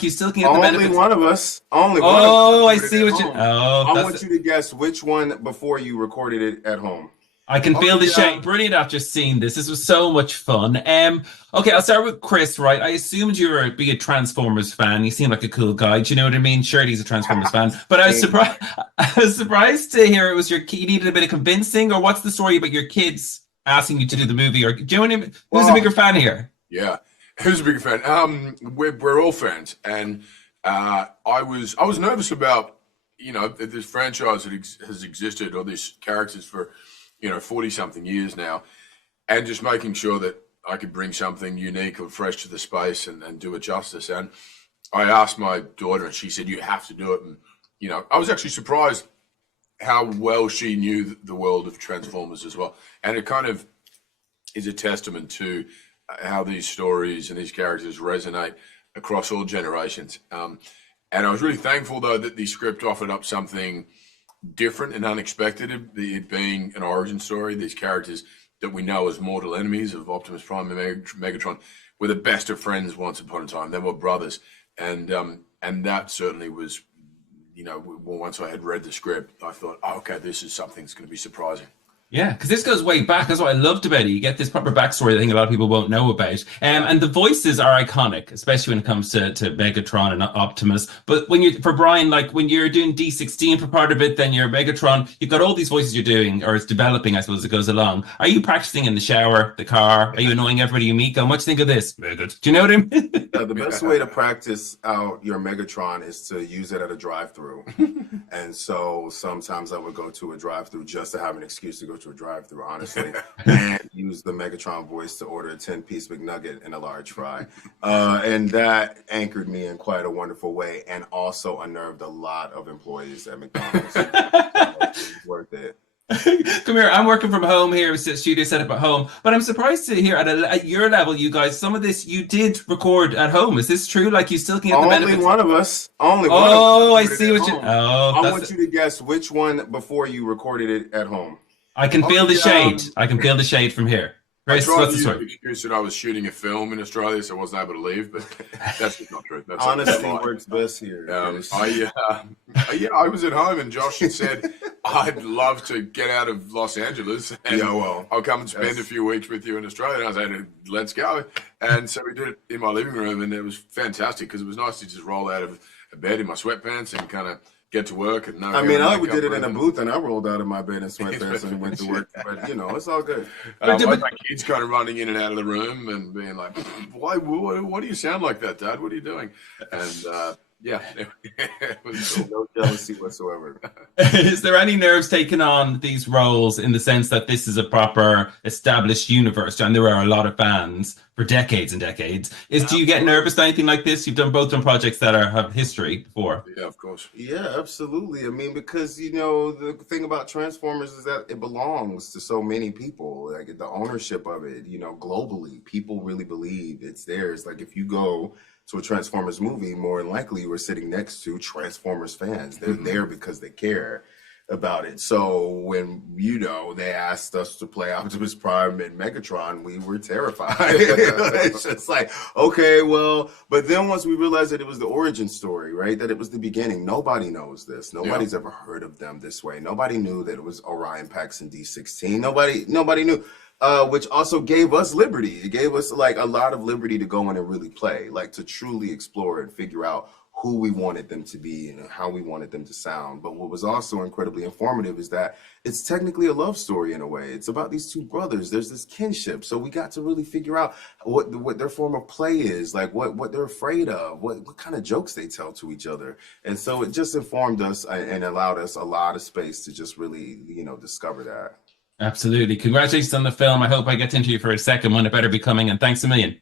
You still can get the Only benefits. one of us. Only one of us. Oh, I Recorded see at what you. home. Oh, I want that's. you to guess which one before you recorded it at home. I can Oh feel the yeah. shade. Brilliant after seeing this. This was so much fun. Okay, I'll start with Chris, right? I assumed you were a big Transformers fan. You seem like a cool guy. Do you know what I mean? Sure, he's a Transformers fan. But I was Same. surprised I was surprised to hear it was you needed a bit of convincing, or what's the story about your kids asking you to do the movie? Or do you know what I mean? Who's a Well, bigger fan here? yeah, who's a big fan? We're all fans, and I was nervous about that this franchise has existed, or these characters for 40 something years now, and just making sure that I could bring something unique or fresh to the space and do it justice. And I asked my daughter, and she said, "You have to do it." And I was actually surprised how well she knew the world of Transformers as well, and it kind of is a testament to how these stories and these characters resonate across all generations. And I was really thankful, though, that the script offered up something different and unexpected, it being an origin story. These characters that we know as mortal enemies of Optimus Prime and Megatron were the best of friends once upon a time. They were brothers, and that certainly was, once I had read the script, I thought, oh, okay, this is something that's going to be surprising. Yeah, because this goes way back. That's what I loved about it. You get this proper backstory that I think a lot of people won't know about. And the voices are iconic, especially when it comes to Megatron and Optimus. But for Brian, like when you're doing D-16 for part of it, then you're Megatron, you've got all these voices you're doing, or it's developing, I suppose, as it goes along. Are you practicing in the shower, the car? Are you annoying everybody you meet? Going, what do you think of this? Very good. Do you know what I mean? The best way to practice out your Megatron is to use it at a drive-through. And so sometimes I would go to a drive-through just to have an excuse to go to a drive-through, honestly, and use the Megatron voice to order a 10-piece McNugget and a large fry. And that anchored me in quite a wonderful way, and also unnerved a lot of employees at McDonald's. It's worth it. Come here. I'm working from home here. It's a studio set up at home, but I'm surprised to hear at your level, you guys, some of this you did record at home. Is this true? Like you still can get the benefits? Only one of us. Only one of us. Oh, I recorded see at what you. home. Oh, I want you to guess which one before you recorded it at home. I can feel the Yeah. shade. I can feel the shade from here. I Chris, tried what's to the use the story? excuse that I was shooting a film in Australia, so I wasn't able to leave, but that's just not true. That's Honesty a lie. works best here. Chris. I was at home, and Josh had said, I'd love to get out of Los Angeles, and Yeah, well, I'll come and spend that's- a few weeks with you in Australia. And I said, let's go. And so we did it in my living room, and it was fantastic because it was nice to just roll out of bed in my sweatpants and kind of get to work. And I mean, I did it in a booth, and I rolled out of my bed in sweatpants and went to work. But it's all good. Like my kids kind of running in and out of the room and being like, why do you sound like that, Dad? What are you doing? And yeah, it was cool. No jealousy whatsoever. Is there any nerves taking on these roles in the sense that this is a proper established universe and there are a lot of fans for decades and decades? Do you get nervous to anything like this? You've done projects that have history before. Yeah, of course. Yeah, absolutely. I mean, because the thing about Transformers is that it belongs to so many people. Like the ownership of it, globally, people really believe it's theirs. Like if you go to a Transformers movie, more than likely you were sitting next to Transformers fans. They're there because they care about it. So when they asked us to play Optimus Prime and Megatron, we were terrified. It's just like, okay, well, but then once we realized that it was the origin story, right? That it was the beginning. Nobody knows this. Nobody's ever heard of them this way. Nobody knew that it was Orion Pax and D-16. Nobody knew. Which also gave us liberty. It gave us like a lot of liberty to go in and really play, like to truly explore and figure out who we wanted them to be and how we wanted them to sound. But what was also incredibly informative is that it's technically a love story in a way. It's about these two brothers. There's this kinship. So we got to really figure out what their form of play is, like what they're afraid of, what kind of jokes they tell to each other. And so it just informed us and allowed us a lot of space to just really, discover that. Absolutely. Congratulations on the film. I hope I get to interview you for a second one. It better be coming. And thanks a million.